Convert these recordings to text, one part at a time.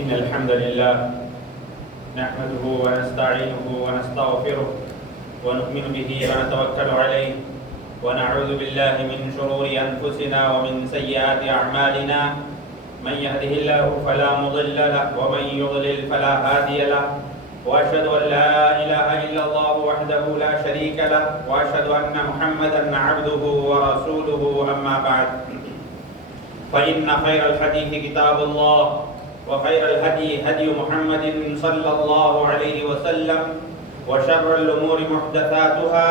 إن الحمد لله نحمده ونستعينه ونستغفره ونؤمن به ونتوكل عليه ونعوذ بالله من شرور أنفسنا ومن سيئات أعمالنا من يهده الله فلا مضل له ومن يضلل فلا هادي له وأشهد أن لا إله إلا الله وحده لا شريك له وأشهد أن محمدا عبده ورسوله أما بعد فإن خير الحديث كتاب الله وخير الهدي هدي محمد صلى الله عليه وسلم وشر الأمور محدثاتها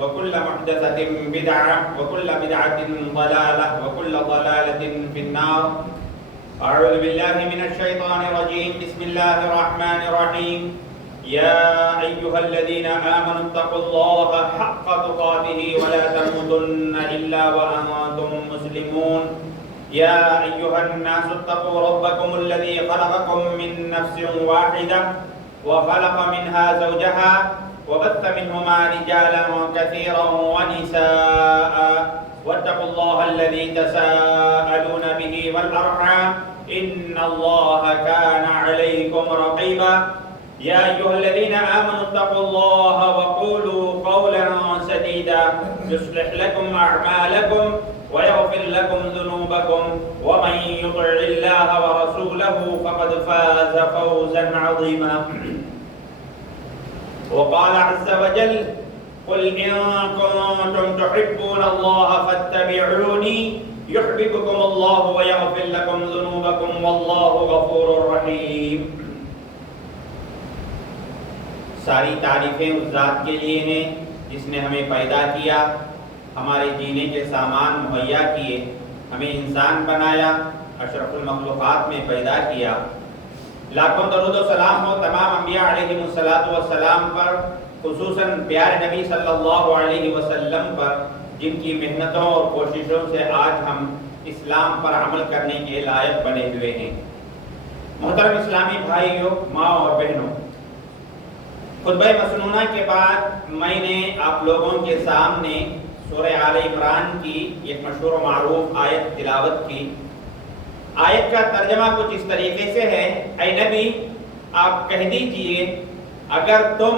وكل محدثة بدعة وكل بدعة ضلالة وكل ضلالة في النار. أعوذ بالله من الشيطان الرجيم. بسم الله الرحمن الرحيم. يا أيها الذين آمنوا اتقوا الله حق تقاته ولا تموتن إلا وأنتم مسلمون. يا أيها الناس اتقوا ربكم الذي خلقكم من نفس واحدة وخلق منها زوجها وبث منهما رجالا كثيرا ونساء واتقوا الله الذي تساءلون به والأرحام إن الله كان عليكم رقيبا. يا أيها الذين آمنوا اتقوا الله وقولوا قولا سديدا يصلح لكم أعمالكم ويغفر لكم ذنوبكم ومن يطع الله ورسوله فقد فاز فوزا عظيما. وقال عز وجل قل إن كنتم تحبون الله فاتبعوني يحببكم الله ويغفر لكم ذنوبكم والله غفور رحيم. ساری تعریفیں اس ذات کے لیے ہیں جس نے ہمیں پیدا کیا، ہمارے جینے کے سامان مہیا کیے، ہمیں انسان بنایا، اشرف المخلوقات میں پیدا کیا. لاکھوں درود و سلام ہو تمام انبیاء علیہ السلام پر، خصوصاً پیارے نبی صلی اللہ علیہ وسلم پر، جن کی محنتوں اور کوششوں سے آج ہم اسلام پر عمل کرنے کے لائق بنے ہوئے ہیں. محترم اسلامی بھائیوں، ماں اور بہنوں، خطبہ مسنونہ کے بعد میں نے آپ لوگوں کے سامنے سورہ آل عمران کی ایک مشہور و معروف آیت تلاوت کی. آیت کا ترجمہ کچھ اس طریقے سے ہے: اے نبی، آپ کہہ دیجئے اگر تم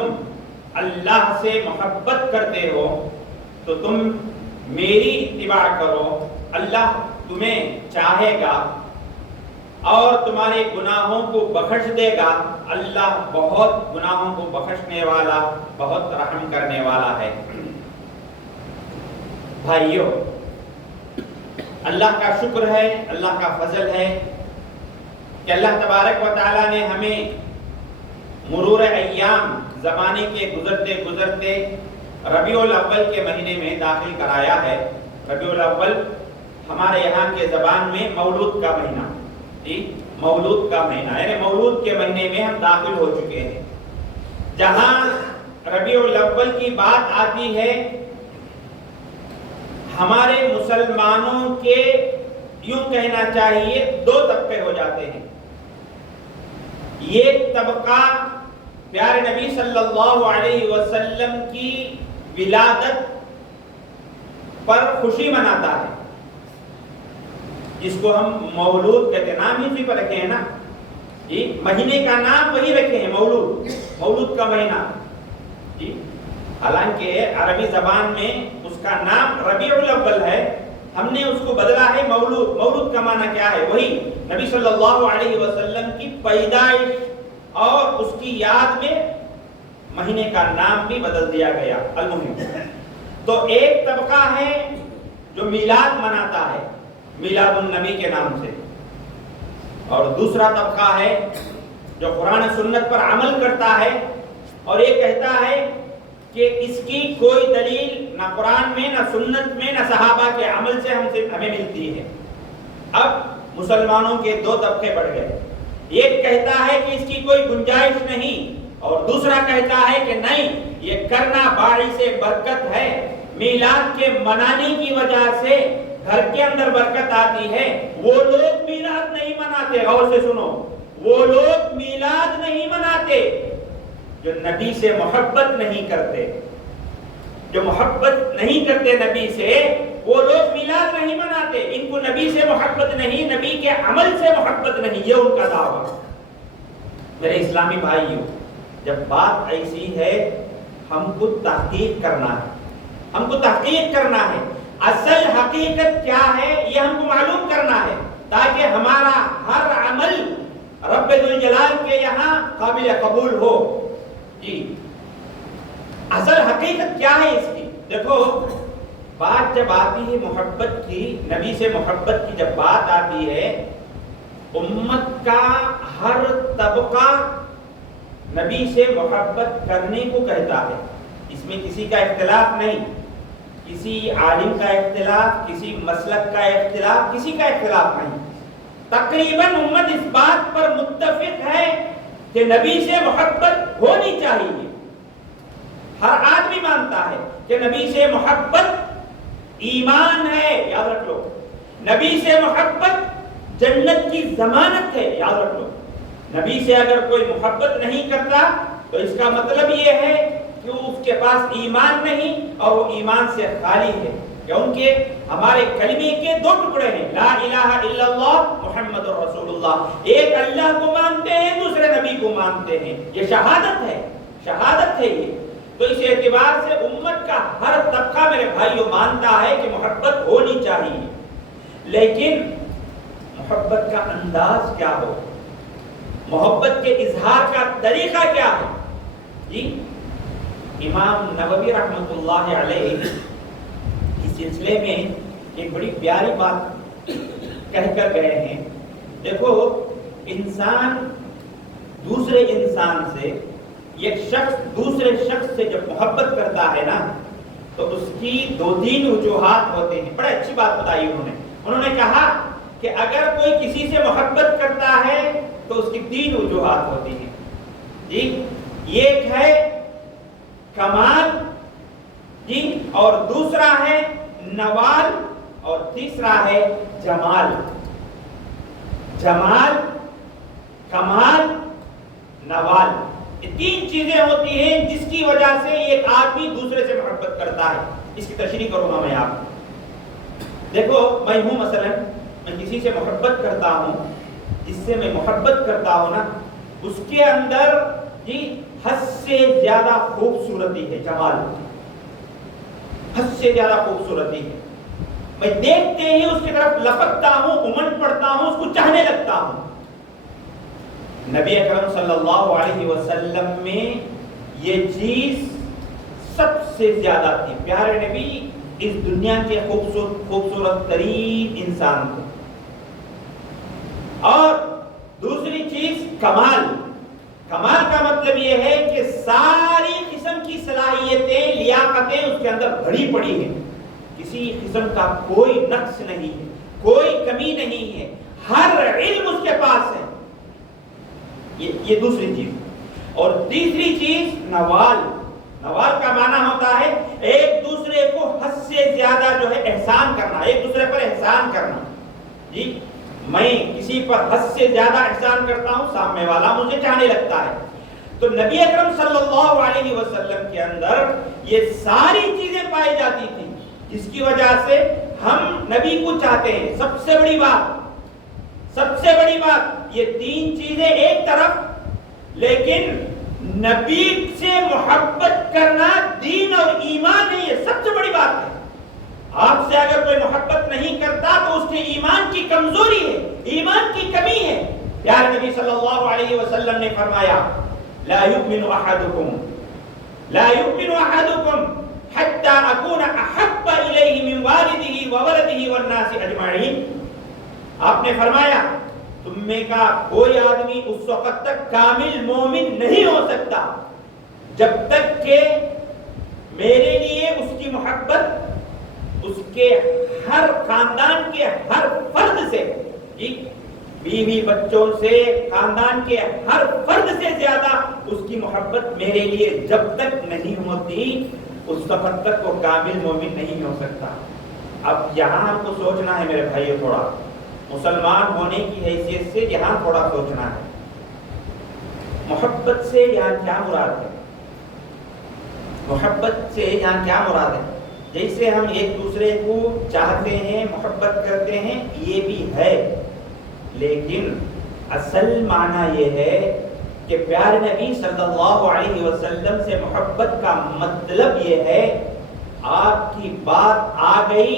اللہ سے محبت کرتے ہو تو تم میری اتباع کرو، اللہ تمہیں چاہے گا اور تمہارے گناہوں کو بخش دے گا. اللہ بہت گناہوں کو بخشنے والا، بہت رحم کرنے والا ہے. بھائیو، اللہ کا شکر ہے، اللہ کا فضل ہے کہ اللہ تبارک و تعالیٰ نے ہمیں مرور ایام، زمانے کے گزرتے گزرتے ربیع الاول کے مہینے میں داخل کرایا ہے. ربیع الاول ہمارے یہاں کے زبان میں مولود کا مہینہ، مولود کا مہینہ، یعنی مولود کے مہینے میں ہم داخل ہو چکے ہیں. جہاں ربیع الاول کی بات آتی ہے، ہمارے مسلمانوں کے یوں کہنا چاہیے دو طبقے ہو جاتے ہیں. ایک طبقہ پیارے نبی صلی اللہ علیہ وسلم کی ولادت پر خوشی مناتا ہے، جس کو ہم مولود کہتے ہیں. نام ہی اسی پر رکھے ہیں نا جی، مہینے کا نام وہی رکھے ہیں، مولود، مولود کا مہینہ جی. حالانکہ عربی زبان میں اس کا نام ربیع الاول ہے، ہم نے اس کو بدلا ہے مولود. مولود کا معنی کیا ہے؟ وہی نبی صلی اللہ علیہ وسلم کی پیدائش، اور اس کی یاد میں مہینے کا نام بھی بدل دیا گیا. المہم، تو ایک طبقہ ہے جو میلاد مناتا ہے، میلاد النبی کے نام سے، اور دوسرا طبقہ ہے جو قرآن سنت پر عمل کرتا ہے اور یہ کہتا ہے کہ اس کی کوئی دلیل نہ قرآن میں، نہ سنت میں، نہ صحابہ کے عمل سے ہمیں ملتی ہے. اب مسلمانوں کے دو طبقے بڑھ گئے. ایک کہتا ہے کہ اس کی کوئی گنجائش نہیں، اور دوسرا کہتا ہے کہ نہیں، یہ کرنا باعث برکت ہے. میلاد کے منانے کی وجہ سے گھر کے اندر برکت آتی ہے. وہ لوگ میلاد نہیں مناتے، غور سے سنو، وہ لوگ میلاد نہیں مناتے جو نبی سے محبت نہیں کرتے. جو محبت نہیں کرتے نبی سے، وہ لوگ میلاد نہیں مناتے. ان کو نبی سے محبت نہیں، نبی کے عمل سے محبت نہیں، یہ ان کا دعویٰ. میرے اسلامی بھائیوں، جب بات ایسی ہے ہم کو تحقیق کرنا ہے، ہم کو تحقیق کرنا ہے، اصل حقیقت کیا ہے یہ ہم کو معلوم کرنا ہے، تاکہ ہمارا ہر عمل رب ذوالجلال کے یہاں قابل قبول ہو۔ جی اصل حقیقت کیا ہے اس کی؟ دیکھو، بات جب آتی ہے محبت کی، نبی سے محبت کی جب بات آتی ہے، امت کا ہر طبقہ نبی سے محبت کرنے کو کہتا ہے، اس میں کسی کا اختلاف نہیں، کسی عالم کا اختلاف، کسی مسلک کا اختلاف، کسی کا اختلاف نہیں، تقریباً امت اس بات پر متفق ہے کہ نبی سے محبت ہونی چاہیے۔ ہر آدمی مانتا ہے کہ نبی سے محبت ایمان ہے، یاد رکھ لو، نبی سے محبت جنت کی ضمانت ہے، یاد رکھ لو۔ نبی سے اگر کوئی محبت نہیں کرتا تو اس کا مطلب یہ ہے کہ اس کے پاس ایمان نہیں اور وہ ایمان سے خالی ہے، کیونکہ ہمارے کلمے کے دو ٹکڑے ہیں، لا الہ الا اللہ محمد رسول اللہ، ایک اللہ کو مانتے ہیں، دوسرے نبی کو مانتے ہیں، یہ شہادت ہے، شہادت ہے یہ۔ تو اس اعتبار سے امت کا ہر طبقہ میرے بھائیوں مانتا ہے کہ محبت ہونی چاہیے، لیکن محبت کا انداز کیا ہو، محبت کے اظہار کا طریقہ کیا ہے؟ جی امام نووی رحمۃ اللہ علیہ اس سلسلے میں ایک بڑی پیاری بات کہہ کر گئے ہیں۔ دیکھو، انسان دوسرے انسان سے، ایک شخص دوسرے شخص سے جب محبت کرتا ہے نا تو اس کی دو تین وجوہات ہوتے ہیں۔ بڑے اچھی بات بتائی انہوں نے کہا کہ اگر کوئی کسی سے محبت کرتا ہے تو اس کی تین وجوہات ہوتی ہیں۔ جی ایک ہے کمال، جی اور دوسرا ہے نوال، اور تیسرا ہے جمال۔ جمال، کمال، نوال، یہ تین چیزیں ہوتی ہیں جس کی وجہ سے ایک آدمی دوسرے سے محبت کرتا ہے۔ اس کی تشریح کروں گا میں آپ کو۔ دیکھو، میں ہوں مثلا، میں کسی سے محبت کرتا ہوں، جس سے میں محبت کرتا ہوں نا، اس کے اندر جی حد سے زیادہ خوبصورتی ہے، جمال، حد سے زیادہ خوبصورتی ہے۔ میں دیکھتے ہی اس کی طرف لپکتا ہوں، امنڈ پڑتا ہوں، اس کو چاہنے لگتا ہوں۔ نبی اکرم صلی اللہ علیہ وسلم میں یہ چیز سب سے زیادہ تھی۔ پیارے نبی اس دنیا کے خوبصورت ترین انسان تھے۔ اور دوسری چیز کمال۔ کمال کا مطلب یہ ہے کہ ساری قسم کی صلاحیتیں، لیاقتیں اس کے اندر بھری پڑی ہیں، کسی قسم کا کوئی نقص نہیں ہے، کوئی کمی نہیں ہے، ہر علم اس کے پاس ہے۔ یہ دوسری چیز۔ اور تیسری چیز نوال۔ نوال کا معنی ہوتا ہے ایک دوسرے کو حد سے زیادہ جو ہے احسان کرنا، ایک دوسرے پر احسان کرنا۔ جی میں کسی پر حد سے زیادہ احسان کرتا ہوں، سامنے والا مجھے چاہنے لگتا ہے۔ تو نبی اکرم صلی اللہ علیہ وسلم کے اندر یہ ساری چیزیں پائی جاتی تھیں، جس کی وجہ سے ہم نبی کو چاہتے ہیں۔ سب سے بڑی بات، یہ تین چیزیں ایک طرف، لیکن نبی سے محبت کرنا دین اور ایمان ہے، یہ سب سے بڑی بات ہے۔ آپ سے اگر کوئی محبت نہیں کرتا تو اس کے ایمان کی کمزوری ہے، ایمان کی کمی ہے۔ پیارے نبی صلی اللہ علیہ وسلم نے فرمایا، لا يؤمن احدكم حتى اكون احب اليه من والده وولده والناس اجمعين۔ آپ نے فرمایا تم میں کا کوئی آدمی اس وقت تک کامل مومن نہیں ہو سکتا جب تک کہ میرے لیے اس کی محبت اس کے ہر خاندان کے ہر فرد سے، بیوی بچوں سے، خاندان کے ہر فرد سے زیادہ اس کی محبت میرے لیے جب تک نہیں ہوتی اس وقت تک وہ کامل مومن نہیں ہو سکتا۔ اب یہاں ہم کو سوچنا ہے میرے بھائیو، تھوڑا مسلمان ہونے کی حیثیت سے یہاں تھوڑا سوچنا ہے، محبت سے یہاں کیا مراد ہے؟ محبت سے یہاں کیا مراد ہے؟ جیسے ہم ایک دوسرے کو چاہتے ہیں، محبت کرتے ہیں، یہ بھی ہے، لیکن اصل معنی یہ ہے کہ پیارے نبی صلی اللہ علیہ وسلم سے محبت کا مطلب یہ ہے آپ کی بات آ گئی،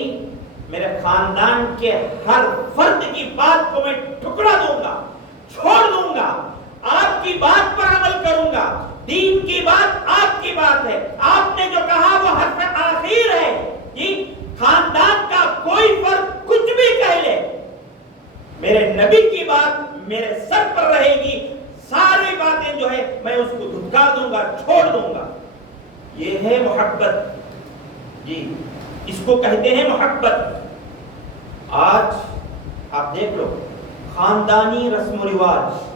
میرے خاندان کے ہر فرد کی بات کو میں ٹکڑا دوں گا، چھوڑ دوں گا، آپ کی بات پر عمل کروں گا۔ دین کی بات آپ کی بات ہے، آپ نے جو کہا وہ حرف آخر ہے۔ جی خاندان کا کوئی فرد کچھ بھی کہہ لے، میرے نبی کی بات میرے سر پر رہے گی، ساری باتیں جو ہے میں اس کو دھتکار دوں گا، چھوڑ دوں گا۔ یہ ہے محبت، جی اس کو کہتے ہیں محبت۔ آج آپ دیکھ لو خاندانی رسم و رواج،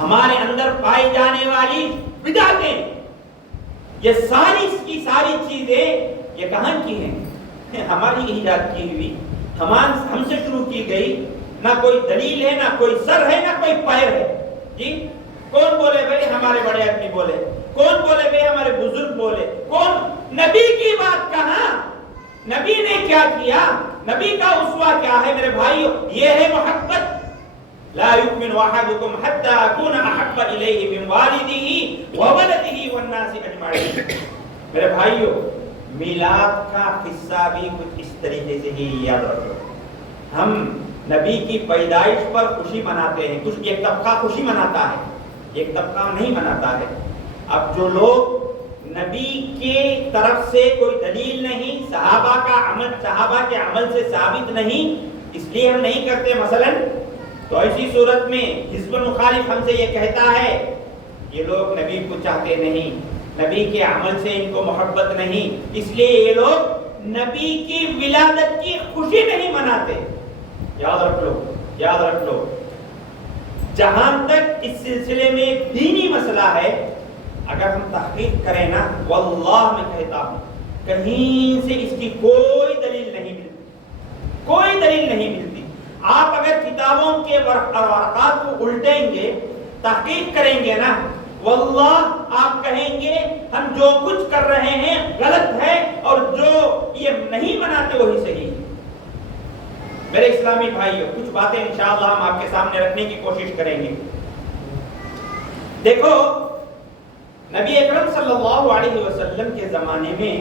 ہمارے اندر پائی جانے والی بدعتیں، یہ ساری کی ساری چیزیں یہ کہاں کی ہیں؟ ہماری ایجاد کی ہوئی، ہم سے شروع کی گئی، نہ کوئی دلیل ہے، نہ کوئی سر ہے، نہ کوئی پیر ہے۔ جی کون بولے بھائی؟ ہمارے بڑے آدمی بولے، کون بولے بھائی؟ ہمارے بزرگ بولے، کون؟ نبی کی بات کہاں؟ نبی نے کیا کیا؟ نبی کا اسوہ کیا ہے میرے بھائیو؟ یہ ہے محبت۔ لا يؤمن احدكم حتى اكون احب اليه من والده وولده والناس اجمعين۔ میرے بھائیو میلاد کا قصہ بھی کچھ اس طریقے سے ہی یاد رکھو۔ ہم نبی کی پیدائش پر خوشی مناتے ہیں، کچھ ایک طبقہ خوشی مناتا ہے، ایک طبقہ نہیں مناتا ہے۔ اب جو لوگ نبی کے طرف سے کوئی دلیل نہیں، صحابہ کا عمل، صحابہ کے عمل سے ثابت نہیں، اس لیے ہم نہیں کرتے مثلاً، تو ایسی صورت میں حزب المخالف ہم سے یہ کہتا ہے یہ لوگ نبی کو چاہتے نہیں، نبی کے عمل سے ان کو محبت نہیں، اس لیے یہ لوگ نبی کی ولادت کی خوشی نہیں مناتے۔ یاد رکھ لو، یاد رکھ لو، جہاں تک اس سلسلے میں دینی مسئلہ ہے، اگر ہم تحقیق کریں نا، واللہ میں کہتا ہوں کہیں سے اس کی کوئی دلیل نہیں ملتی، کوئی دلیل نہیں ملتی۔ آپ اگر کتابوں کے ورقات کو الٹیں گے، تحقیق کریں گے نا، واللہ آپ کہیں گے ہم جو کچھ کر رہے ہیں غلط ہے، اور جو یہ نہیں مناتے وہی صحیح ہے۔ میرے اسلامی بھائیوں، کچھ باتیں انشاءاللہ ہم آپ کے سامنے رکھنے کی کوشش کریں گے۔ دیکھو نبی اکرم صلی اللہ علیہ وسلم کے زمانے میں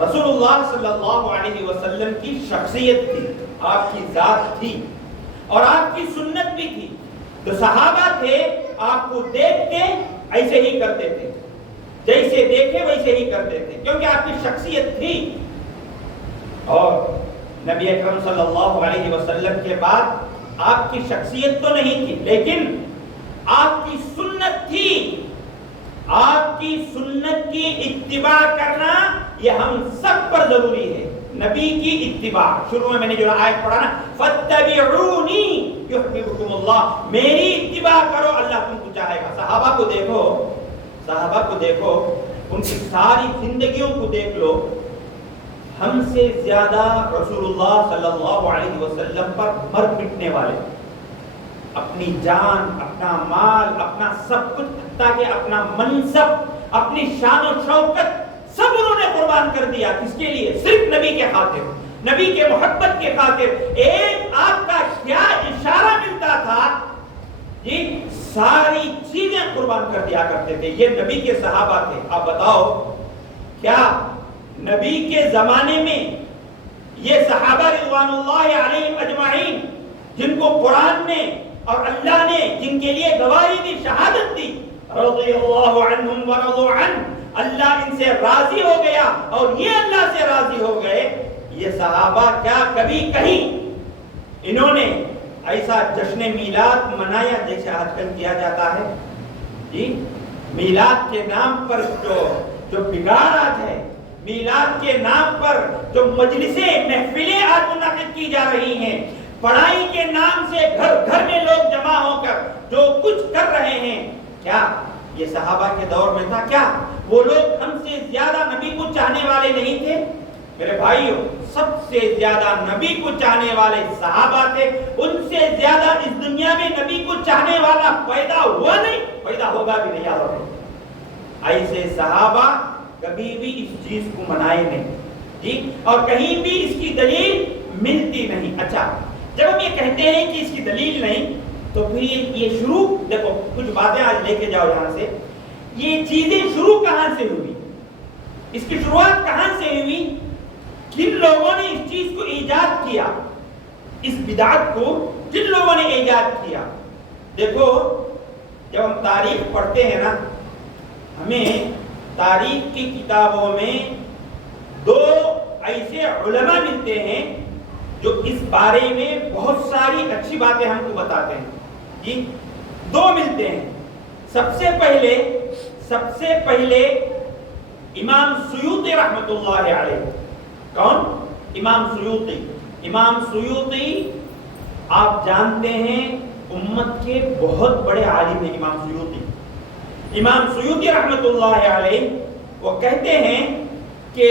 رسول اللہ صلی اللہ علیہ وسلم کی شخصیت تھی، آپ کی ذات تھی، اور آپ کی سنت بھی تھی۔ تو صحابہ تھے، آپ کو دیکھ کے ایسے ہی کرتے تھے، جیسے دیکھے ویسے ہی کرتے تھے، کیونکہ آپ کی شخصیت تھی۔ اور نبی اکرم صلی اللہ علیہ وسلم کے بعد آپ کی شخصیت تو نہیں تھی، لیکن آپ کی سنت تھی۔ آپ کی سنت کی اتباع کرنا یہ ہم سب پر ضروری ہے۔ نبی کی اتباع، شروع میں نے جو آیت پڑھا نا، فَاتَّبِعُونِي يُحْبِبُكُمُ اللَّهُ، میری اتباع کرو اللہ تم کو چاہے گا۔ صحابہ کو دیکھو، صحابہ کو دیکھو، ان کی ساری زندگیوں کو دیکھ لو، ہم سے زیادہ رسول اللہ صلی اللہ علیہ وسلم پر مر پٹنے والے، اپنی جان، اپنا مال، اپنا سب کچھ، حتیٰ کہ اپنا منصب، اپنی شان و شوکت سب انہوں نے قربان کر دیا۔ کس کے لیے؟ صرف نبی کے خاطر، نبی کے محبت کے خاطر۔ ایک آپ کا کیا اشارہ ملتا تھا، جی ساری چیزیں قربان کر دیا کرتے تھے۔ یہ نبی کے صحابہ تھے۔ آپ بتاؤ کیا نبی کے زمانے میں یہ صحابہ رضوان اللہ علیہم اجمعین، جن کو قرآن نے اور اللہ نے جن کے لیے گواہی دی، شہادت دی، رضی اللہ عنہم ورضوا عنہ، اللہ ان سے راضی ہو گیا اور یہ اللہ سے راضی ہو گئے، یہ صحابہ کیا کبھی کہیں انہوں نے ایسا جشن میلاد منایا جیسے آج کل کیا جاتا ہے؟ جی میلاد کے نام پر جو بگاڑ آج ہے، میلاد کے نام پر جو مجلسیں، محفلیں آج منعقد کی جا رہی ہیں، پڑھائی کے نام سے گھر گھر میں لوگ جمع ہو کر جو کچھ کر رہے ہیں، کیا یہ صحابہ کے دور میں تھا؟ کیا وہ لوگ ہم سے زیادہ نبی کو چاہنے والے نہیں تھے؟ میرے بھائیوں، سب سے زیادہ نبی کو چاہنے والے صحابہ تھے۔ ان سے زیادہ اس دنیا میں نبی کو چاہنے والا پیدا ہوا نہیں، پیدا ہوگا بھی نہیں۔ یاد رکھو، ایسے صحابہ کبھی بھی اس چیز کو منائے نہیں، جی، اور کہیں بھی اس کی دلیل ملتی نہیں۔ اچھا، جب ہم یہ کہتے ہیں کہ اس کی دلیل نہیں، تو پھر یہ شروع دیکھو، کچھ باتیں آج لے کے جاؤ یہاں سے. یہ چیزیں شروع کہاں سے ہوئی؟ اس کی شروعات کہاں سے ہوئی؟ کن لوگوں نے اس چیز کو ایجاد کیا؟ اس بدعت کو جن لوگوں نے ایجاد کیا. دیکھو جب ہم تاریخ پڑھتے ہیں نا، ہمیں تاریخ کی کتابوں میں دو ایسے علماء ملتے ہیں جو اس بارے میں بہت ساری اچھی باتیں ہم کو بتاتے ہیں. جی دو ملتے ہیں. سب سے پہلے امام سیوطی رحمت اللہ علیہ. کون؟ امام سیوطی. امام سیوطی آپ جانتے ہیں امت کے بہت بڑے عالم ہیں. امام سیوطی رحمت اللہ علیہ وہ کہتے ہیں کہ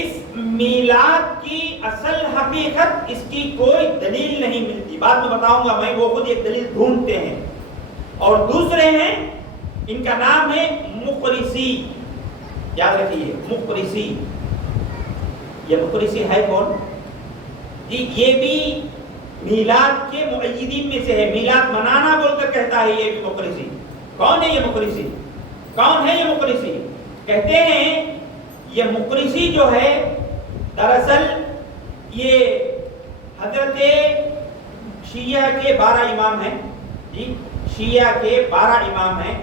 اس میلاد کی اصل حقیقت، اس کی کوئی دلیل نہیں ملتی. بعد میں بتاؤں گا میں، وہ خود ایک دلیل ڈھونڈتے ہیں. اور دوسرے ہیں، ان کا نام ہے مقرسی. یاد رکھیے مقرسی. یہ مقرسی ہے کون؟ جی یہ بھی میلاد کے مؤیدین میں سے ہے. میلاد منانا بول کر کہتا ہے یہ بھی مقرسی. کون ہے یہ مقرسی؟ کون ہے یہ مقرسی؟ کہتے ہیں یہ مقرسی جو ہے دراصل یہ حضرت شیعہ کے 12 امام ہیں. جی شیعہ کے 12 امام ہیں.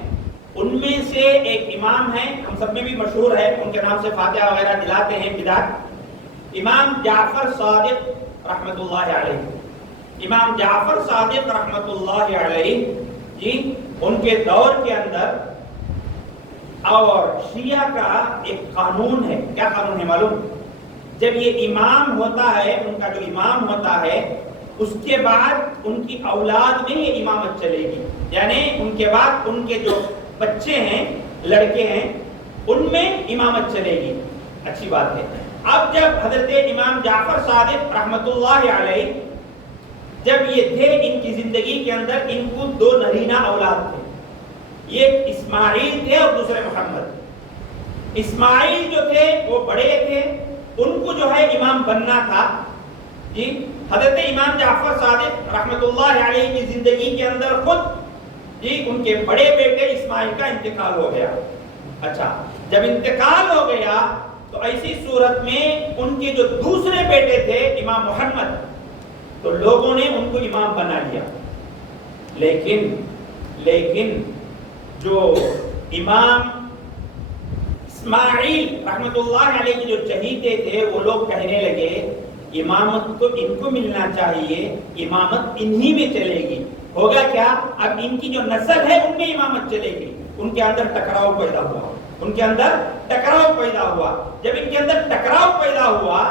ان میں سے ایک امام ہیں، ہم سب میں بھی مشہور ہے، ان کے نام سے فاتحہ وغیرہ دلاتے ہیں بدعت. امام جعفر صادق رحمت اللہ علیہ. امام جعفر صادق رحمت اللہ علیہ جی ان کے دور کے اندر اور شیعہ کا ایک قانون ہے. کیا قانون ہے معلوم؟ جب یہ امام ہوتا ہے، ان کا جو امام ہوتا ہے، اس کے بعد ان کی اولاد میں یہ امامت چلے گی. یعنی ان کے بعد ان کے جو بچے ہیں، لڑکے ہیں، ان میں امامت چلے گی. اچھی بات ہے. اب جب حضرت امام جعفر صادق رحمت اللہ علیہ جب یہ تھے، ان کی زندگی کے اندر ان کو 2 نرینہ اولاد تھے. ایک اسماعیل تھے اور دوسرے محمد. اسماعیل جو تھے وہ بڑے تھے، ان کو جو ہے امام بننا تھا. جی حضرت امام جعفر صادق رحمت اللہ علیہ کی زندگی کے اندر خود جی ان کے بڑے بیٹے اسماعیل کا انتقال ہو گیا. اچھا جب انتقال ہو گیا تو ایسی صورت میں ان کے جو دوسرے بیٹے تھے امام محمد، تو لوگوں نے ان کو امام بنا لیا. لیکن جو امام اسماعیل رحمت اللہ علیہ کے جو چہیتے تھے، وہ لوگ کہنے لگے امامت تو ان کو ملنا چاہیے، امامت انہی میں چلے گی. ہوگا کیا؟ اب ان کی جو نسل ہے ان میں امامت چلے گی. ان کے اندر ٹکراؤ پیدا ہوا. جب ان کے اندر ٹکراؤ پیدا ہوا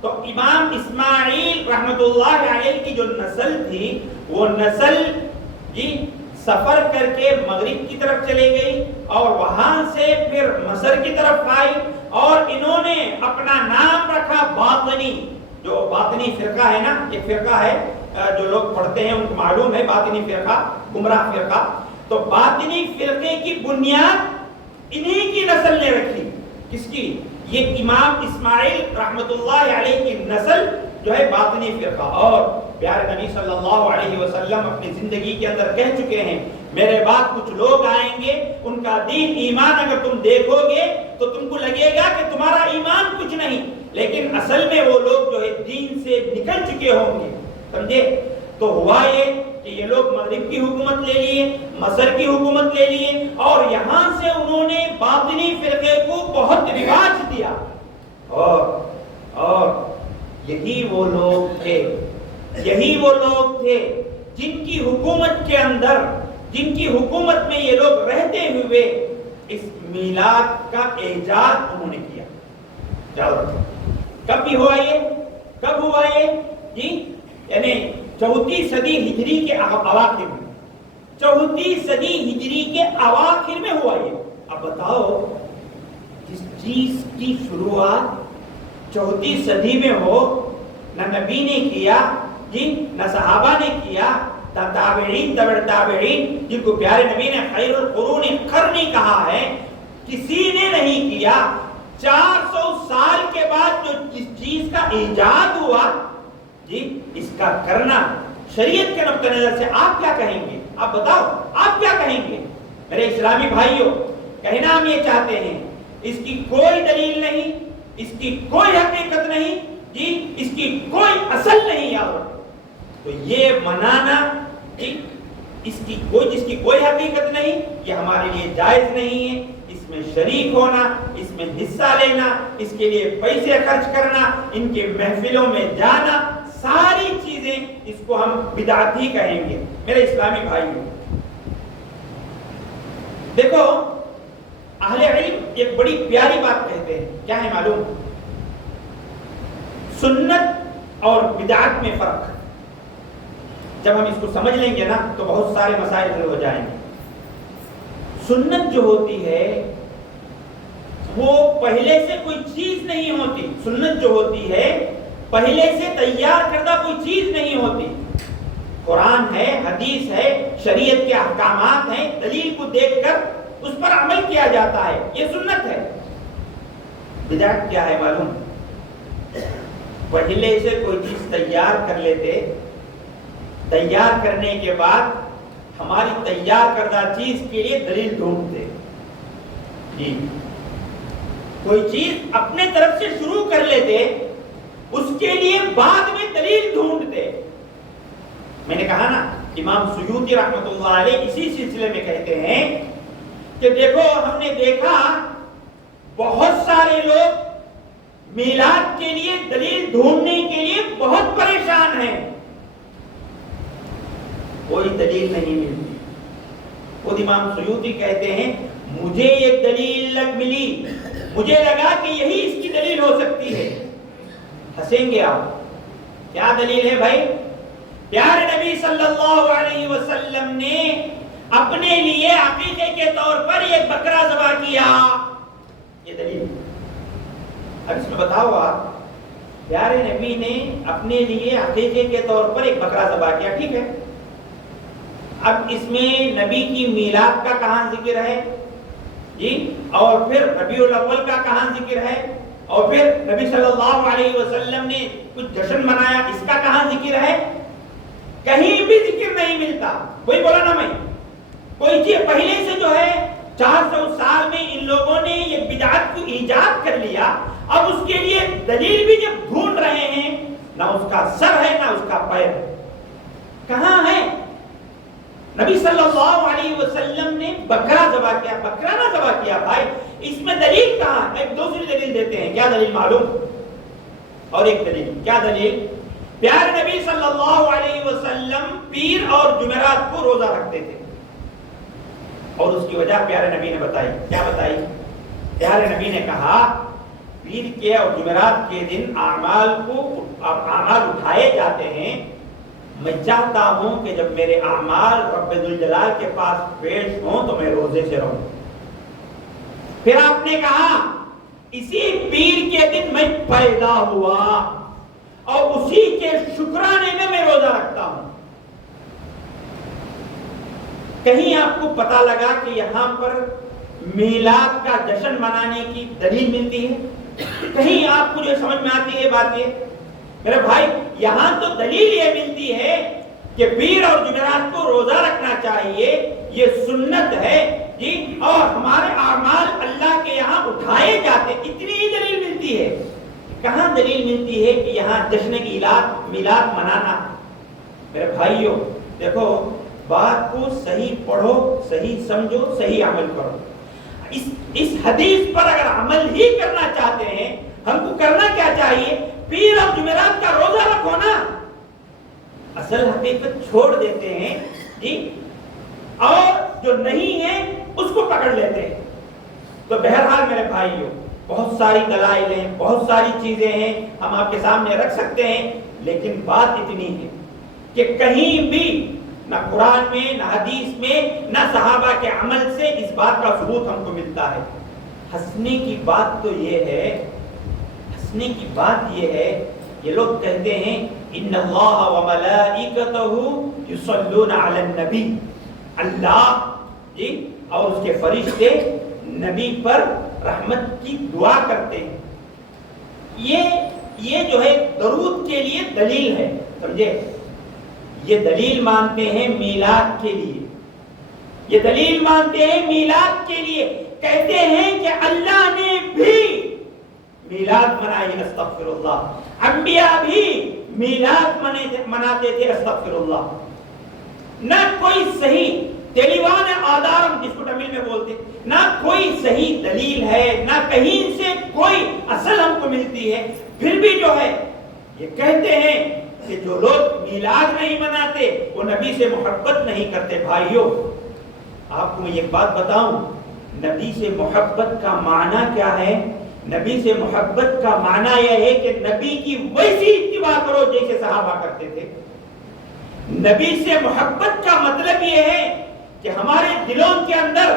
تو امام اسماعیل رحمت اللہ علیہ کی جو نسل تھی، وہ نسل جی سفر کر کے مغرب کی طرف چلے گئی اور وہاں سے پھر مصر کی طرف آئی، اور انہوں نے اپنا نام رکھا باطنی. جو باطنی فرقہ ہے نا، ایک فرقہ ہے جو لوگ پڑھتے ہیں ان کو معلوم ہے، باطنی فرقہ گمراہ فرقہ. تو باطنی فرقے کی بنیاد انہی کی نسل نے رکھی. کس کی؟ یہ امام اسماعیل رحمت اللہ علیہ کی نسل جو ہے باطنی فرقہ. اور پیارے نبی صلی اللہ علیہ وسلم اپنی زندگی کے اندر کہہ چکے ہیں، میرے بعد کچھ لوگ آئیں گے، ان کا دین ایمان اگر تم دیکھو گے تو تم کو لگے گا کہ تمہارا ایمان کچھ نہیں، لیکن اصل میں وہ لوگ جو ہے دین سے نکل چکے ہوں گے. سمجھے؟ تو ہوا یہ کہ یہ لوگ مغرب کی حکومت لے لیے، مصر کی حکومت لے لیے، اور یہاں سے انہوں نے باطنی فرقے کو بہت رواج دیا. اور یہی وہ لوگ تھے جن کی حکومت کے اندر، جن کی حکومت میں یہ لوگ رہتے ہوئے اس میلاد کا ایجاد انہوں نے کیا. کب ہوا یہ جی؟ یعنی 4 صدی ہجری کے اواخر میں، 4 صدی ہجری کے اواخر میں ہوا یہ. اب بتاؤ جس چیز کی شروعات 4 صدی میں ہو، نہ نبی نے کیا جی، نہ صحابہ نے کیا، نہ تابعین تبع تابعین جن کو پیارے نبی نے خیر القرون قرنی کہا ہے، کسی نے نہیں کیا. 400 سال کے بعد جو جس چیز کا ایجاد ہوا جی، اس کا کرنا شریعت کے نقطہ نظر سے آپ کیا کہیں گے؟ آپ بتاؤ آپ کیا کہیں گے؟ میرے اسلامی بھائیوں، کہنا ہم یہ چاہتے ہیں اس کی کوئی دلیل نہیں، اس کی کوئی حقیقت نہیں جی، اس کی کوئی اصل نہیں یاد رکھو۔ تو یہ منانا جی اس کی کوئی حقیقت نہیں، یہ ہمارے لیے جائز نہیں ہے۔ اس میں شریک ہونا، اس میں حصہ لینا، اس کے لیے پیسے خرچ کرنا، ان کے محفلوں میں جانا، ساری چیزیں اس کو ہم بدعت ہی کہیں گے۔ میرے اسلامی بھائیوں، دیکھو اہل علم ایک بڑی پیاری بات کہتے ہیں، کیا ہے معلوم؟ سنت اور بدعت میں فرق۔ جب ہم اس کو سمجھ لیں گے نا تو بہت سارے مسائل حل ہو جائیں گے۔ سنت جو ہوتی ہے وہ پہلے سے کوئی چیز نہیں ہوتی، سنت جو ہوتی ہے پہلے سے تیار کردہ کوئی چیز نہیں ہوتی۔ قرآن ہے، حدیث ہے، شریعت کے احکامات ہیں، دلیل کو دیکھ کر اس پر عمل کیا جاتا ہے، یہ سنت ہے۔ بدعت کیا ہے معلوم؟ پہلے سے کوئی چیز تیار کر لیتے، تیار کرنے کے بعد ہماری تیار کردہ چیز کے لیے دلیل ڈھونڈتے جی، کوئی چیز اپنے طرف سے شروع کر لیتے، اس کے لیے بعد میں دلیل ڈھونڈتے۔ میں نے کہا نا، امام سیوطی رحمۃ اللہ علیہ اسی سلسلے میں کہتے ہیں کہ دیکھو ہم نے دیکھا بہت سارے لوگ میلاد کے لیے دلیل ڈھونڈنے کے لیے بہت پریشان ہیں، کوئی دلیل نہیں ملتی۔ خود امام سیوطی کہتے ہیں مجھے ایک دلیل ملی، مجھے لگا کہ یہی اس کی دلیل ہو سکتی ہے۔ ہنسیں گے آپ، کیا دلیل ہے بھائی؟ پیارے نبی صلی اللہ علیہ وسلم نے اپنے لیے عقیقے کے طور پر ایک بکرا ذبح کیا، یہ دلیل۔ اب اس میں بتاؤ آپ، پیارے نبی نے اپنے لیے عقیقے کے طور پر ایک بکرا ذبح کیا، ٹھیک ہے، اب اس میں نبی کی میلاد کا کہاں ذکر ہے جی، اور پھر ربیع الاول کا کہاں ذکر ہے، اور پھر نبی صلی اللہ علیہ وسلم نے کچھ جشن منایا، اس کا کہاں ذکر ہے؟ کہیں بھی ذکر نہیں ملتا۔ کوئی بولا نا میں، کوئی چیز پہلے سے جو ہے 400 سال میں ان لوگوں نے یہ بدعت کو ایجاد کر لیا، اب اس کے لیے دلیل بھی جب ڈھونڈ رہے ہیں، نہ اس کا سر ہے نہ اس کا پیر، کہاں ہے؟ نبی صلی اللہ علیہ وسلم نے بکرا ذبح کیا، بکرا نہ ذبح کیا بھائی، اس میں دلیل کہاں؟ ایک دوسری دلیل دیتے ہیں، کیا دلیل معلوم؟ اور ایک دلیل، کیا دلیل؟ پیارے نبی صلی اللہ علیہ وسلم پیر اور جمعرات کو روزہ رکھتے تھے، اور اس کی وجہ پیارے نبی نے بتائی، کیا بتائی؟ پیارے نبی نے کہا پیر کے اور جمعرات کے دن اعمال اٹھائے جاتے ہیں، میں چاہتا ہوں کہ جب میرے اعمال رب ذوالجلال کے پاس پیش ہوں تو میں روزے سے رہوں۔ پھر آپ نے کہا اسی پیر کے دن میں پیدا ہوا اور اسی کے شکرانے میں میں روزہ رکھتا ہوں۔ کہیں آپ کو پتا لگا کہ یہاں پر میلاد کا جشن منانے کی دلیل ملتی ہے؟ کہیں آپ کو جو سمجھ میں آتی ہے بات؟ یہ میرے بھائی، یہاں تو دلیل یہ ملتی ہے کہ پیر اور جمعرات کو روزہ رکھنا چاہیے، یہ سنت ہے جی، اور ہمارے اعمال اللہ کے یہاں اٹھائے جاتے، اتنی ہی دلیل ملتی ہے۔ کہاں دلیل ملتی ہے کہ یہاں جشن کی میلاد منانا؟ میرے بھائیوں دیکھو، بات کو صحیح پڑھو، صحیح سمجھو، صحیح عمل کرو۔ اس حدیث پر اگر عمل ہی کرنا چاہتے ہیں، ہم کو کرنا کیا چاہیے؟ پیر اور جمعرات کا روزہ رکھو نا، اصل حقیقت چھوڑ دیتے ہیں جی، اور جو نہیں ہے اس کو پکڑ لیتے ہیں۔ تو بہرحال میرے بھائیوں، بہت ساری دلائل ہیں، بہت ساری چیزیں ہیں، ہم آپ کے سامنے رکھ سکتے ہیں، لیکن بات اتنی ہے کہ کہیں بھی نہ قرآن میں، نہ حدیث میں، نہ صحابہ کے عمل سے اس بات کا ثبوت ہم کو ملتا ہے۔ ہنسنے کی بات تو یہ ہے، ہنسنے کی بات یہ ہے، یہ لوگ کہتے ہیں ان اللہ و ملائکتہ یصلون علی النبی، اللہ جی اور اس کے فرشتے نبی پر رحمت کی دعا کرتے ہیں۔ یہ جو ہے درود کے لیے دلیل ہے، سمجھے؟ یہ دلیل مانتے ہیں میلاد کے لیے، یہ دلیل مانتے ہیں میلاد کے لیے، کہتے ہیں کہ اللہ نے بھی میلاد منائی، استغفر اللہ، انبیاء بھی میلاد مناتے تھے، استغفر اللہ۔ نہ کوئی صحیح تیلیوان آدارم جس کو تمل میں بولتے، نہ کوئی صحیح دلیل ہے، نہ کہیں سے کوئی اصل ہم کو ملتی ہے، پھر بھی جو ہے یہ کہتے ہیں کہ جو لوگ میلاد نہیں مناتے وہ نبی سے محبت نہیں کرتے۔ بھائیوں آپ کو میں ایک بات بتاؤں، نبی سے محبت کا معنی کیا ہے؟ نبی سے محبت کا معنی یہ ہے کہ نبی کی ویسی اتباع کرو جیسے صحابہ کرتے تھے۔ نبی سے محبت کا مطلب یہ ہے کہ ہمارے دلوں کے اندر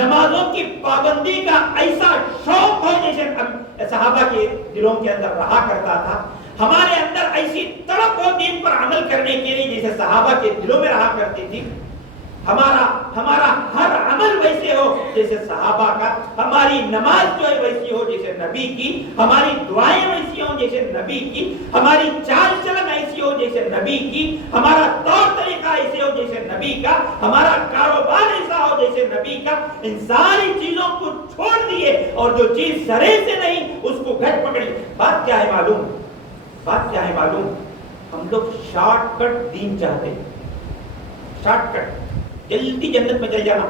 نمازوں کی پابندی کا ایسا شوق ہو جیسے صحابہ کے دلوں کے اندر رہا کرتا تھا، ہمارے اندر ایسی تڑپ ہو دین پر عمل کرنے کے لیے جیسے صحابہ کے دلوں میں رہا کرتی تھی، ہمارا ہر عمل ویسے ہو جیسے صحابہ کا، ہماری نماز جو ہے ویسی ہو جیسے نبی کی، ہماری دعائیں ویسی ہوں جیسے نبی کی، ہماری چال چلن ایسی ہو جیسے نبی کی، ہمارا طور طریقہ ایسے ہو جیسے نبی کا، ہمارا کاروبار ایسا ہو جیسے نبی کا۔ ان ساری چیزوں کو چھوڑ دیے اور جو چیز سرے سے نہیں اس کو گھٹ پکڑی۔ بات کیا ہے معلوم؟ بات کیا ہے معلوم؟ ہم لوگ شارٹ کٹ دین چاہتے ہیں، شارٹ کٹ، جلدی جنت میں چل جانا،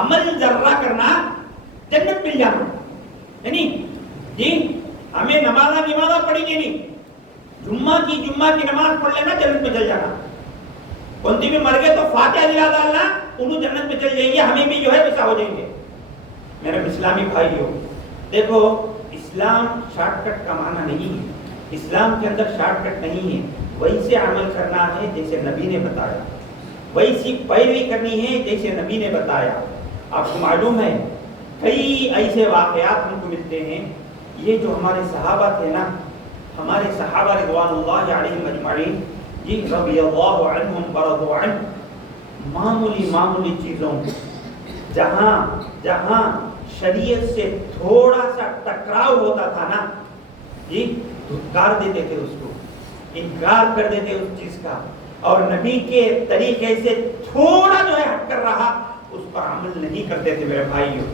عمل ذرہ کرنا، جنت مل جانا، یعنی جی ہمیں نمازہ پڑھیں گے نہیں، جمعہ کی نماز پڑھ لینا، جنت میں چل جانا، کونتی میں مر گئے تو فاتحہ دلا ڈالنا، انہوں جنت میں چل جائیں گے، ہمیں بھی جو ہے ویسا ہو جائیں گے۔ میرے اسلامی بھائیوں دیکھو، اسلام شارٹ کٹ کا معنی نہیں ہے، اسلام کے اندر شارٹ کٹ نہیں ہے، ویسے عمل کرنا ہے جیسے نبی نے بتایا، ویسی پیروی کرنی ہے جیسے نبی نے بتایا۔ آپ کو معلوم ہے کئی ایسے واقعات ہم کو ملتے ہیں، یہ جو ہمارے صحابہ تھے نا، ہمارے صحابہ رضوان اللہ علیہم اجمعین، جی رضی اللہ عنہم ورضوا عنہ، معمولی چیزوں جہاں شریعت سے تھوڑا سا ٹکراؤ ہوتا تھا نا، جی دھکار دیتے تھے، اس کو انکار کر دیتے اس چیز کا، اور نبی کے طریقے سے تھوڑا جو ہے ہٹ کر رہا اس پر عمل نہیں کرتے تھے۔ میرے بھائیوں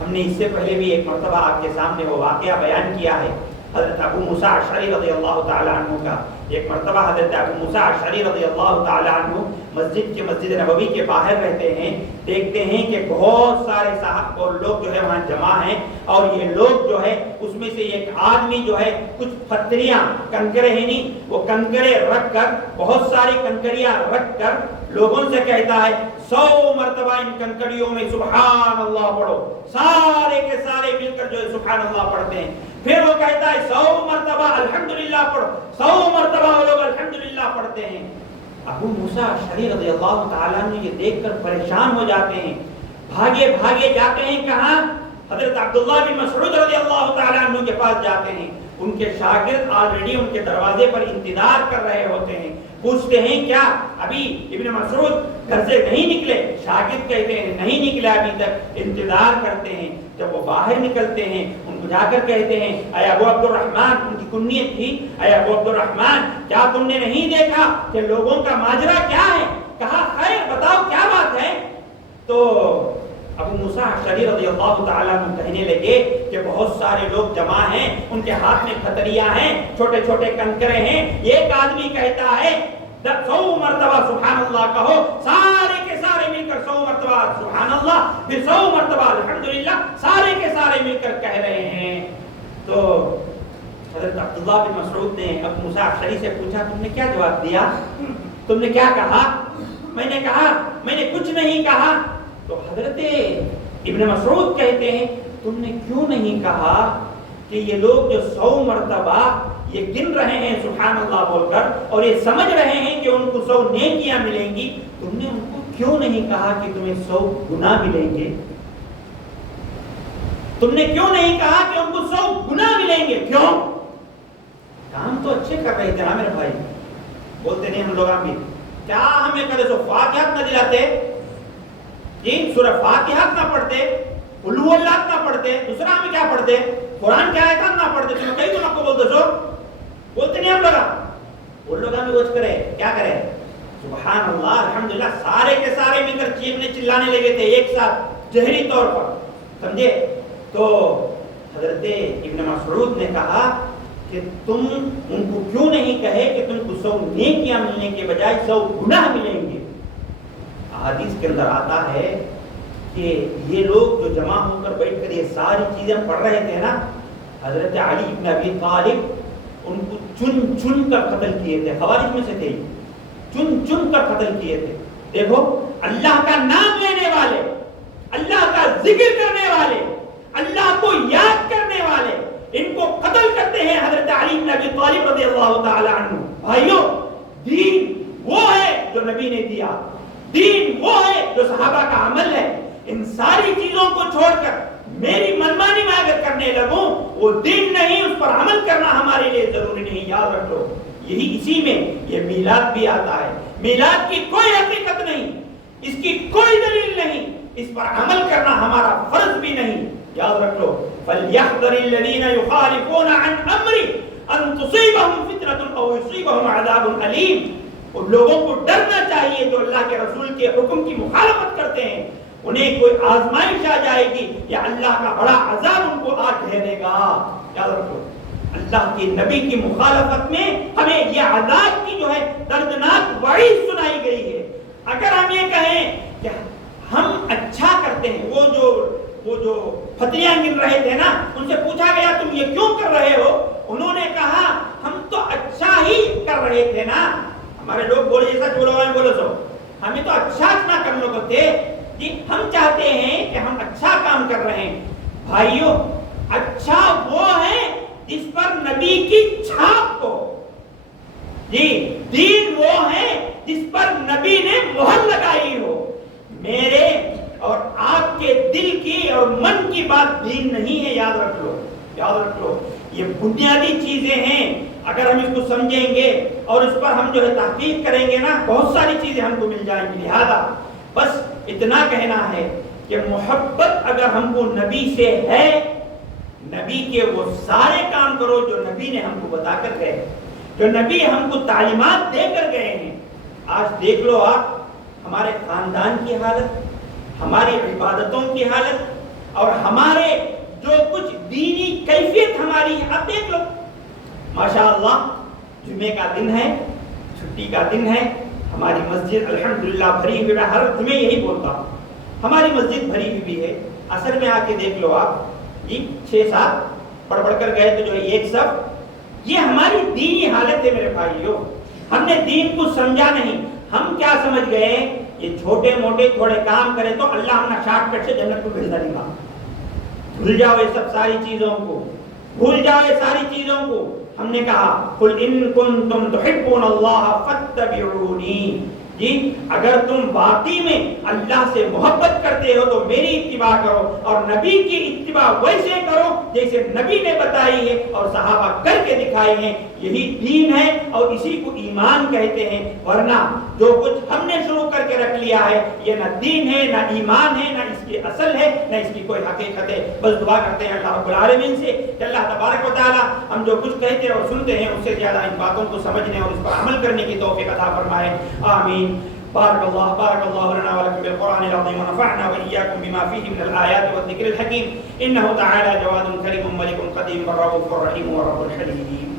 ہم نے اس سے پہلے بھی ایک مرتبہ آپ کے سامنے وہ واقعہ بیان کیا ہے، حضرت ابو موسیٰ اشعری رضی اللہ تعالی عنہ کا۔ ایک مرتبہ حضرت ابو موسیٰ اشعری رضی اللہ تعالی عنہ مسجد نبوی کے باہر رہتے ہیں، دیکھتے ہیں کہ بہت سارے صحابہ اور لوگ جو ہے وہاں جمع ہیں، اور یہ لوگ جو ہے اس میں سے ایک آدمی جو ہے کچھ پتھریاں، کنکرے ہیں نہیں، وہ کنکرے رکھ کر، بہت ساری کنکریاں رکھ کر لوگوں سے کہتا ہے 100 مرتبہ ان کنکریوں میں سبحان اللہ پڑھو، سارے کے سارے مل کر جو ہے سبحان اللہ پڑھتے ہیں۔ پھر وہ کہتا ہے 100 مرتبہ الحمدللہ پڑھو، 100 مرتبہ وہ لوگ الحمدللہ پڑھتے ہیں۔ ابو موسیٰ اشعری رضی اللہ تعالیٰ عنہ یہ دیکھ کر پریشان ہو جاتے ہیں، بھاگے جاتے ہیں کہاں؟ حضرت عبداللہ بن مسعود رضی اللہ تعالیٰ عنہ کے پاس جاتے ہیں، ان کے شاگرد آلریڈی ان کے دروازے پر انتظار کر رہے ہوتے ہیں، پوچھتے ہیں کیا ابھی ابن مسعود گھر سے نہیں نکلے؟ شاگرد کہتے ہیں نہیں نکلے ابھی تک، انتظار کرتے ہیں۔ جب وہ باہر نکلتے ہیں ان کو جا کر کہتے ہیں اے ابو عبد الرحمن، ان کی کنیت تھی، اے ابو عبد الرحمن کیا تم نے نہیں دیکھا کہ لوگوں کا ماجرا کیا ہے؟ کہا خیر بتاؤ کیا بات ہے؟ تو ابو موسیٰ اشعری رضی اللہ تعالیٰ عنہ کہنے لگے کہ بہت سارے لوگ جمع ہیں، ان کے ہاتھ میں پتھریاں ہیں، چھوٹے چھوٹے کنکرے ہیں، ایک آدمی کہتا ہے 100 مرتبہ سبحان اللہ کہو، سارے کے سارے مل کر 100 مرتبہ سبحان اللہ، پھر 100 مرتبہ الحمدللہ، سارے کے سارے مل کر کہہ رہے ہیں۔ تو حضرت عبداللہ بن مسعود نے ابو موسیٰ اشعری سے پوچھا تم نے کیا جواب دیا؟ تم نے کیا کہا؟ میں نے کہا میں نے کچھ نہیں کہا۔ تو حضرت ابن مسعود کہتے ہیں تم نے کیوں نہیں کہا کہ یہ لوگ جو 100 مرتبہ یہ گن رہے ہیں سبحان اللہ بول کر اور یہ سمجھ رہے ہیں کہ ان کو 100 نیکیاں ملیں گی، تم نے ان کو کیوں نہیں کہا کہ تمہیں 100 گناہ ملیں گے؟ تم نے کیوں نہیں کہا کہ ان کو 100 گناہ ملیں گے؟ کیوں؟ کام تو اچھے کر رہے تھے نا میرے بھائی، بولتے نہیں ہم لوگ بھی کیا ہمیں کہتے سو فاتحہ نہ دلاتے جی، سورہ فاتحہ نہ پڑھتے، قل هو اللہ نہ پڑھتے، دوسرا ہمیں کیا پڑھتے؟ قرآن کی آیات نہ پڑھتے، تمہیں کئی تو نہ کو بولتے سو، بولتے نہیں ہم لوگ وہ لوگ ہمیں کچھ کرے کیا کرے؟ سبحان اللہ الحمدللہ سارے کے سارے مل کر چیخنے چلانے لگے تھے ایک ساتھ جہری طور پر، سمجھے؟ تو حضرت ابن مسعود نے کہا کہ تم ان کو کیوں نہیں کہے کہ تم کو 100 نیکیاں ملنے کے بجائے 100 گناہ ملیں گے؟ حدیث کے اندر آتا ہے کہ یہ لوگ جو جمع ہو کر بیٹھ کر یہ ساری چیزیں پڑھ رہے تھے نا، حضرت علی بن ابی طالب ان کو چن چن کر قتل کیے تھے، خوارج میں سے تھے، چن چن کر قتل کیے تھے۔ دیکھو اللہ کا نام لینے والے، اللہ کا ذکر کرنے والے، اللہ کو یاد کرنے والے، ان کو قتل کرتے ہیں حضرت علی بن ابی طالب رضی اللہ تعالی عنہ۔ بھائیو، دین وہ ہے جو نبی نے دیا، دین وہ ہے جو صحابہ کا عمل ہے۔ ان ساری چیزوں کو چھوڑ کر میری منمانی میں اگر کرنے لگوں وہ دین نہیں، اس پر عمل کرنا ہمارے لیے ضروری نہیں، یاد رکھ لو۔ یہی اسی میں یہ میلاد بھی آتا ہے۔ میلاد کی کوئی حقیقت نہیں، اس کی کوئی دلیل نہیں، اس پر عمل کرنا ہمارا فرض بھی نہیں، یاد رکھ لو۔ فَلْيَحْذَرِ الَّذِينَ يُخَالِفُونَ عَنْ أَمْرِهِ أَن تُصِيبَهُمْ فِتْنَةٌ أَوْ يُصِيبَهُمْ عَذَابٌ أَلِيمٌ۔ ان لوگوں کو ڈرنا چاہیے جو اللہ کے رسول کے حکم کی مخالفت کرتے ہیں، انہیں کوئی آزمائش آ جائے گی یا اللہ کا بڑا عذاب ان کو آ گھیرے گا، یاد رکھو۔ اللہ کے نبی کی مخالفت میں ہمیں یہ عذاب کی جو ہے دردناک وعید سنائی گئی ہے۔ اگر ہم یہ کہیں کہ ہم اچھا کرتے ہیں، وہ جو فتیاں گن رہے تھے نا، ان سے پوچھا گیا تم یہ کیوں کر رہے ہو؟ انہوں نے کہا ہم تو اچھا ہی کر رہے تھے نا۔ ہمارے لوگ بولے جیسا بولو سو، ہمیں تو اچھا نہ کرنے کو تھے جی، ہم چاہتے ہیں کہ ہم اچھا کام کر رہے ہیں۔ بھائیو، اچھا وہ ہے جس پر نبی کی چھاپ ہو، جی دین وہ ہے جس پر نبی نے مہر لگائی ہو۔ میرے اور آپ کے دل کی اور من کی بات دین نہیں ہے، یاد رکھ لو، یاد رکھ لو۔ یہ بنیادی چیزیں ہیں، اگر ہم اس کو سمجھیں گے اور اس پر ہم جو ہے تحقیق کریں گے نا، بہت ساری چیزیں ہم کو مل جائیں گی۔ لہذا بس اتنا کہنا ہے کہ محبت اگر ہم کو نبی سے ہے، نبی کے وہ سارے کام کرو جو نبی نے ہم کو بتا کر گئے، جو نبی ہم کو تعلیمات دے کر گئے ہیں۔ آج دیکھ لو آپ ہمارے خاندان کی حالت، ہماری عبادتوں کی حالت اور ہمارے جو کچھ دینی کیفیت ہماری ہے، آپ دیکھ لو۔ ماشاءاللہ جمعے کا دن ہے، چھٹی کا دن ہے، ہماری مسجد الحمدللہ بھری ہوئی ہے، ہر جمعے یہی بولتا ہوں، ہماری مسجد بھری ہوئی بھی ہے۔ اصل میں آ کے دیکھ لو آپ، جی 6-7 پڑھ کر گئے تو جو ہے ایک صف، یہ ہماری دینی حالت ہے میرے بھائیو۔ ہم نے دین کو سمجھا نہیں، ہم کیا سمجھ گئے یہ چھوٹے موٹے تھوڑے کام کرے تو اللہ ہمنا شارٹ کٹ سے جنت کو بھیج دے گا۔ بھول جاؤ یہ سب ساری چیزوں کو، بھول جاؤ یہ ساری چیزوں کو۔ ہم نے کہا قل ان کنتم تحبون اللہ فاتبعونی، جی اگر تم واقعی میں اللہ سے محبت کرتے ہو تو میری اتباع کرو، اور نبی کی اتباع ویسے کرو جیسے نبی نے بتائی ہے اور صحابہ کر کے دکھائے ہیں۔ یہی دین ہے اور اسی کو ایمان کہتے ہیں، ورنہ جو کچھ ہم نے شروع کر کے رکھ لیا ہے یہ نہ دین ہے، نہ ایمان ہے، نہ اس کی اصل ہے، نہ اس کی کوئی حقیقت ہے۔ بس دعا کرتے ہیں اللہ رب العالمین سے کہ اللہ تبارک و تعالی ہم جو کچھ کہتے اور سنتے ہیں اس سے زیادہ ان باتوں کو سمجھنے اور اس پر عمل کرنے کی توفیق عطا فرمائے، آمین۔ بارك الله لنا ولكم بالقرآن العظيم ونفعنا وإياكم بما فيه من الآيات والذكر الحكيم، إنه تعالى جواد كريم ملك قديم رؤوف رحيم ورب الحليم۔